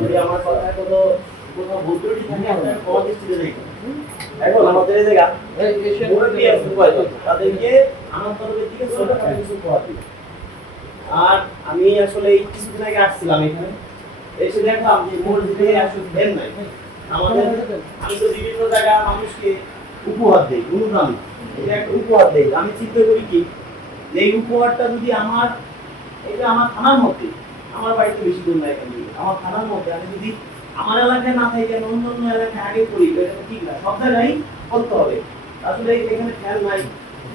যদি আমার কথায় কোনো কোথাও ভুল ত্রুটি থাকে আপনারা ক্ষমা দৃষ্টিতে দেখবেন এখন আমাদের এই জায়গা মুরব্বী আছে তাদেরকে আমার তরফের ছোট কিছু উপহার। আর আমি আসলে এই কিছুদিন আগে আসছিলাম এখানে। এসে দেখলাম যে মসজিদে আসলে ধ্যান নাই। আমাদের আমি তো বিভিন্ন জায়গা মানুষকে উপহার দেই অনুদান এটা একটা উপহার দেই। আমি চিন্তা করি কি এই উপহারটা যদি আমার এটা আমার থানার মধ্যে আমার বাড়িতে বেশি দূর নাই থেকে। আমার থানার মধ্যে আমি যদি আমার এলাকায় না থাকি আমি অন্য অন্য এলাকায় আগে করি এটা ঠিক না। সব জায়গায় করতে হবে। আসলে এখানে খেয়াল নাই।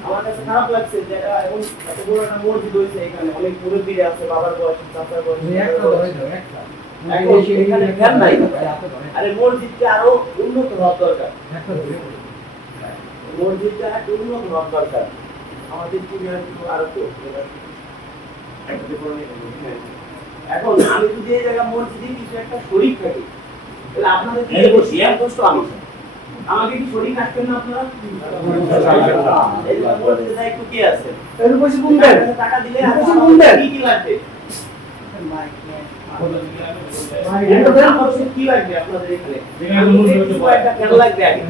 আমার কাছে খারাপ লাগছে যে এটা এখন এত বড় একটা মসজিদ হয়েছে এখানে। অনেক আছে বাবার বয়স চাচার বয়স এখানে খেয়াল নাই। আরে মসজিদটা আরও উন্নত হওয়া দরকার। মসজিদটা একটু উন্নত হওয়া দরকার। আমাদের কিছু আরও তো। এখন আমি যদি এই জায়গা মসজিদে কিছু একটা শরীর থাকি তাহলে আপনাদের কি বসি কষ্ট আমি আমাকে কি শরীর রাখবেন না আপনারা? একটু কে আছে টাকা দিলে কি কি লাগবে? আমার কি লাগবে আপনাদের এখানে? কেন লাগবে আগে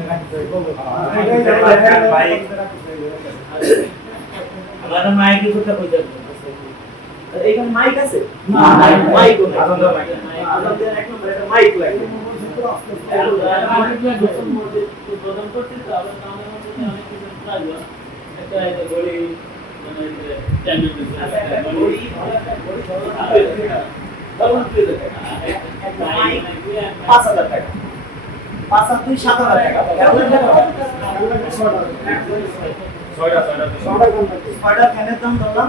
আমাদের মাইকে কোথা কইতে এইখানে মাইক আছে? না, মাইক। মাইক লাগবে। পাঁচ হাজার টাকা। পাঁচ হাজার দুই সাত হাজার টাকা ছয়টা ফ্যানের দাম ধরলাম।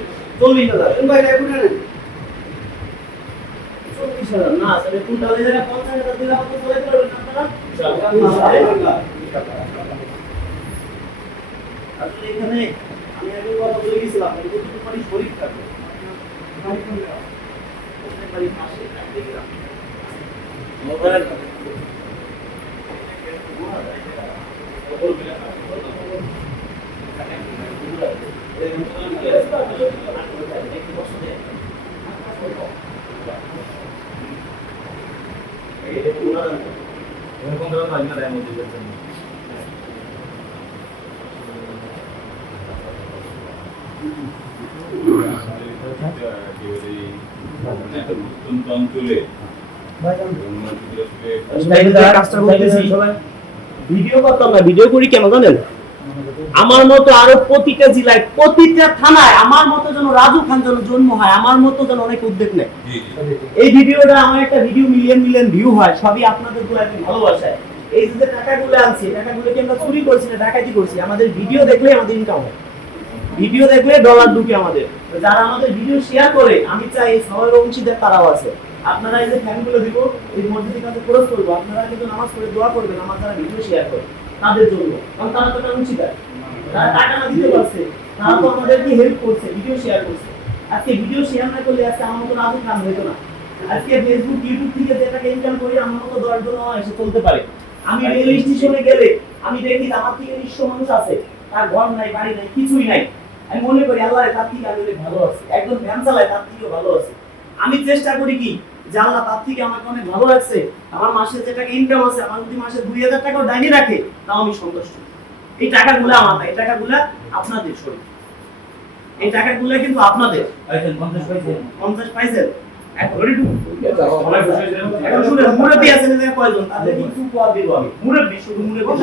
চল্লিশ হাজার। চল্লিশ হাজার। না আসলে কুইন্টাল এই জায়গায় পঞ্চাশ হাজার দিলে আমাকে চলে পারবেন আপনারা? আসলে এখানে আমি আগে কথা বলে গেছিলাম কিন্তু শরীর থাকবে। বাড়ির পাশে থাকবে গ্রাম। মোবাইল অঞ্চলে ভিডিও করতাম না ভিডিও করি কেন জানেন? আমার মতো আরও প্রতিটা জেলায় প্রতিটা থানায় আমার মতো যেন রাজু খান যেন জন্ম হয় আমার মতো যেন অনেক উদ্যোগ নেয়। এই ভিডিওটা আমার একটা ভিডিও মিলিয়ন মিলিয়ন ভিউ হয় সবই আপনাদেরগুলো একটু ভালোবাসায়। এই যে টাকাগুলো আনছি টাকাগুলো কি আমরা চুরি করছি না ডাকাতি করছি? আমাদের ভিডিও দেখলে আমাদের ইনকাম হয়। ভিডিও দেখলে ডলার ঢুকে আমাদের। যারা আমাদের ভিডিও শেয়ার করে আমি চাই এই শহরের অংশীদার তারাও আছে। আপনারা এই যে ফ্যানগুলো দিব এই মসজিদের কাছে খরচ করব আপনারা কিন্তু নামাজ পড়ে দোয়া করবেন আমার যারা ভিডিও শেয়ার করে তাদের জন্য। কারণ তারা তো অংশীদার। তারা দিতে পারছে। তারা তো আমাদেরকে হেল্প করছে ভিডিও শেয়ার করছে। আজকে ভিডিও শেয়ার না করলে আজকে আমার মতো কাম হতো না। আজকে ফেসবুক ইউটিউব থেকে যে টাকা ইনকাম করি আমার মতো দশ জন এসে চলতে পারে। আমি রেল স্টেশনে গেলে আমি দেখি আমার থেকে নিঃস্ব মানুষ আছে। তার ঘর নাই বাড়ি নাই কিছুই নাই। আমি মনে করি আল্লাহ তার থেকে আমি অনেক ভালো আছি। একজন ভ্যান চালায় তার থেকেও ভালো আছে। আমি চেষ্টা করি কি যে আল্লাহ তার থেকে আমাকে অনেক ভালো লাগছে আমার মাসে যে টাকা ইনকাম আছে আমার যদি মাসে দুই হাজার টাকাও ডাইনি রাখে তাও আমি সন্তুষ্ট। এই টাকাগুলো আমার না এই টাকাগুলো আপনাদের শরীর। এই টাকাগুলো কিন্তু আপনাদের। পঞ্চাশ পাইছেন। এখন শুনে মুরব্বী আছেন কয়জন? তাদের কিছু উপহার দিব আমি। মুরব্বী শুধু মুরব্বী।